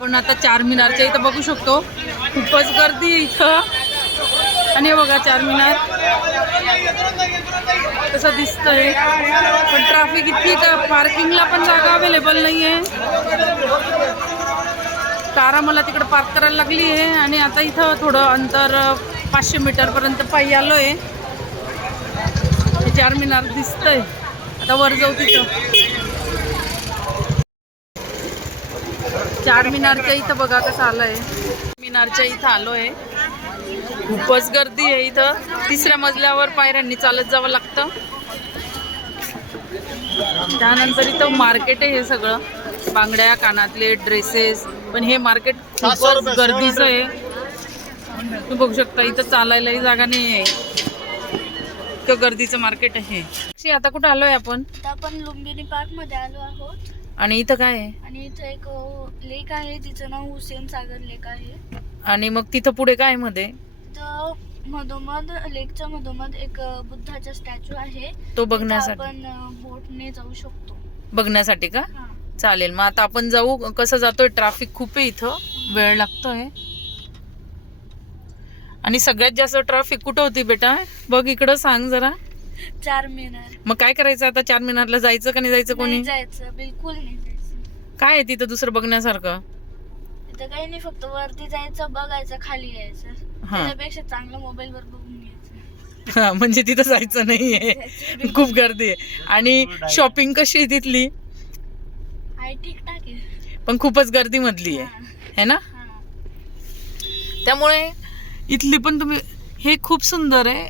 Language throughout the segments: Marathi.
आपण आता चारमिनारच्या इथं बघू शकतो, खूपच गर्दी आहे इथं. आणि हे बघा चारमिनार कसं दिसतंय, पण ट्रॅफिक इतकी का पार्किंगला पण जागा अवेलेबल नाही आहे. कारा मला तिकडे पार्क करायला लागली आहे. आणि आता इथं थोडं अंतर 500 मीटरपर्यंत पायी आलो आहे. चारमिनार दिसतंय, आता वर जाऊ तिथं. चारमिनारच्या इथं बघा कसं आलंय. मिनारच्या इथं आलोय, खूपच गर्दी आहे इथं. 3ऱ्या मजल्यावर पायऱ्यांनी चालत जावं लागतं. त्यानंतर इथं मार्केट आहे हे सगळं, बांगड्या, कानातले, ड्रेसेस. पण हे मार्केट खूपच गर्दीचं आहे. तुम्ही बघू शकता इथं चालायलाही जागा नाही आहे, इतकं गर्दीचं मार्केट आहे. आता कुठं आलोय आपण? आपण लुंबिनी पार्क मध्ये आलो आहोत. आणि इथं काय आहे? आणि इथं एक लेक आहे, तिचं नाव हुसेन सागर लेक आहे. आणि मग तिथं पुढे काय मध्ये? तर मधोमध लेकच्या मधोमध एक बुद्धाचा स्टॅच्यू आहे, तो बघण्यासाठी आपण बोटने जाऊ शकतो. बघण्यासाठी का? हा. चालेल, मग आता आपण जाऊ. कसं जातोय? ट्रॅफिक खूप आहे इथं, वेळ लागतोय. आणि सगळ्यात जास्त ट्रॅफिक कुठं होती बेटा? बघ इकडं, सांग जरा. चारमिनार. मग काय करायचं आता? चारमिनारला जायचं का नाही जायचं? कोणी नाही जायचं, बिलकुल नाही जायचं. काय आहे तिथं दुसरं बघण्यासारखं? तिथं काही नाही, फक्त वरती जायचं, बघायचं, खाली यायचं. त्याच्यापेक्षा चांगलं मोबाईल वर बघून घ्यायचं. हा, म्हणजे तिथं जायचं नाहीये, खूप गर्दी आहे. आणि शॉपिंग कशी आहे तिथली? आहे, ठीकठाक आहे, पण खूपच गर्दी मधली आहे, है ना? त्यामुळे इथली पण तुम्ही, हे खूप सुंदर आहे.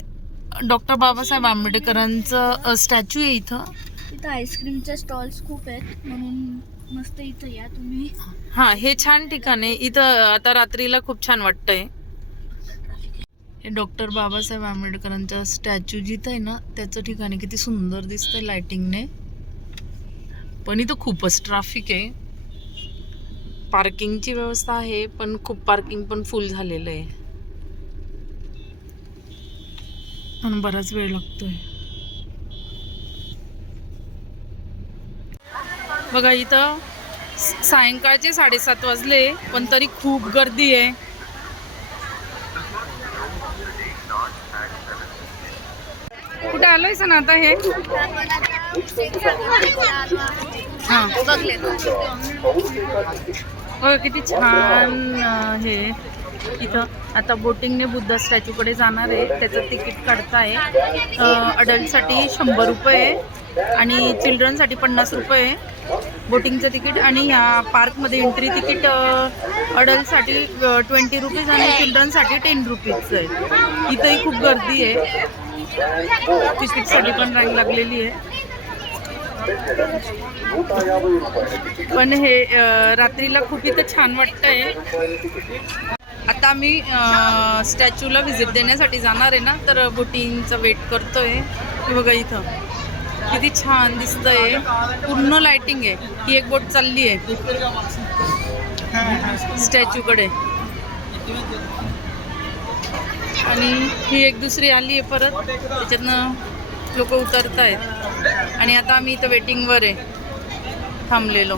डॉक्टर बाबासाहेब आंबेडकरांचं स्टॅच्यू आहे इथं. इथं आईस्क्रीमचे स्टॉल्स खूप आहेत, म्हणून मस्त इथं या तुम्ही. हा, हे छान ठिकाण आहे इथं. आता रात्रीला खूप छान वाटतंय. हे डॉक्टर बाबासाहेब आंबेडकरांचा स्टॅच्यू जिथं आहे ना, त्याचं ठिकाण किती सुंदर दिसतंय लाइटिंगने. पण इथं खूपच ट्रॅफिक आहे. पार्किंगची व्यवस्था आहे, पण खूप पार्किंग पण फुल झालेलं आहे आणि बराच वेळ लागतोय. बघा इथं सायंकाळचे 7:30 वाजले, पण तरी खूप गर्दी आहे. कुठे आलोय सण आता? हे हा, हो, किती छान हे. इथं आता बोटिंगने बुद्धा स्टॅच्यूकडे जाणार आहे, त्याचं तिकीट काढताय. अडल्टसाठी 100 रुपये आणि चिल्ड्रनसाठी 50 रुपये बोटिंगचं तिकीट. आणि ह्या पार्कमध्ये एंट्री तिकीट अडल्टसाठी 20 रुपीज आणि चिल्ड्रनसाठी 10 रुपीजचं आहे. इथंही खूप गर्दी आहे, तिकीटसाठी पण रांग लागलेली आहे. पण हे रात्रीला खूप इथं छान वाटतंय. आता आम्ही स्टॅच्यूला व्हिजिट देण्यासाठी जाणार आहे ना, तर बोटिंगचा वेट करतोय. बघा इथं किती छान दिसतंय, पूर्ण लाइटिंग आहे. ही एक बोट चालली आहे स्टॅच्यूकडे आणि ही एक दुसरी आली आहे परत, त्याच्यातनं लोक उतरत आहेत. आणि आता आम्ही इथं वेटिंगवर आहे थांबलेलो.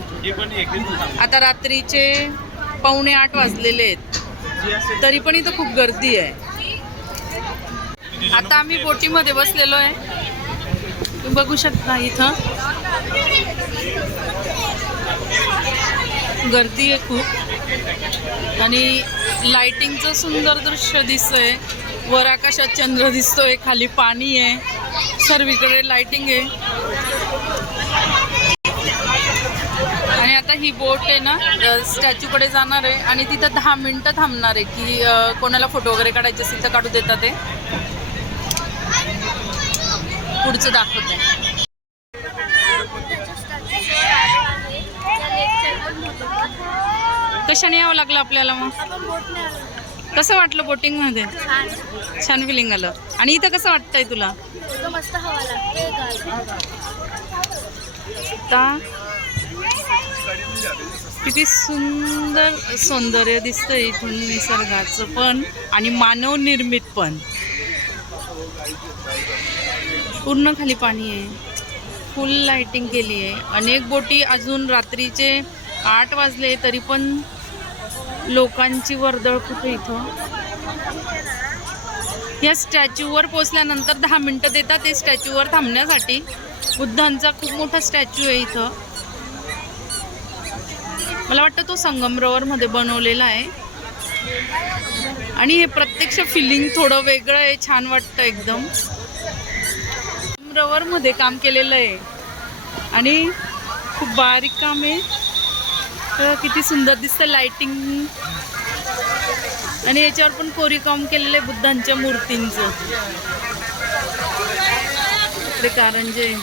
आता रात्रीचे 7:45 वाजलेले आहेत, तरी पण इथं खूप गर्दी आहे. आता आम्ही बोटीमध्ये बसलेलो आहे, तुम्ही बघू शकता. इथं गर्दी आहे खूप आणि लाइटिंगचं सुंदर दृश्य दिसतंय. वर आकाशात चंद्र दिसतोय, खाली पाणी आहे, सर्वीकडे लाइटिंग आहे. आणि आता ही बोट आहे ना, स्टॅच्यूकडे जाणार आहे आणि तिथं 10 मिनिटं थांबणार आहे की कोणाला फोटो वगैरे काढायचे असेल तर काढू देतात. ते पुढचं दाखवते. कशाने यावं लागलं आपल्याला? मग कसं वाटलं बोटिंग मध्ये? छान फिलिंग आलं. आणि इथं कसं वाटतंय तुला? मस्त हवा लागते. किती सुंदर सौंदर्य दिसतंय इथून, निसर्गाचं पण आणि मानव निर्मित पण. पूर्ण खाली पाणी आहे, फुल लाइटिंग केली आहे. अनेक बोटी, अजून रात्रीचे 8 वाजले तरी पण लोकांची वर्दळ खूप आहे इथं. या स्टॅच्यूवर पोचल्यानंतर 10 मिनिटं देतात ते स्टॅच्यूवर थांबण्यासाठी. बुद्धांचा खूप मोठा स्टॅच्यू आहे इथं. मला वाटतं तो संगमरवर मध्ये बनवलेला आहे. आणि हे प्रत्यक्ष फिलिंग थोडं वेगळं आहे, छान वाटतं एकदम. संगमरवर मध्ये काम केलेलं आहे आणि खूप बारीक काम आहे. तर किती सुंदर दिसतं लाइटिंग. आणि याच्यावर पण कोरीव केलेलं आहे बुद्धांच्या मूर्तींचं. इकडे कारंजे.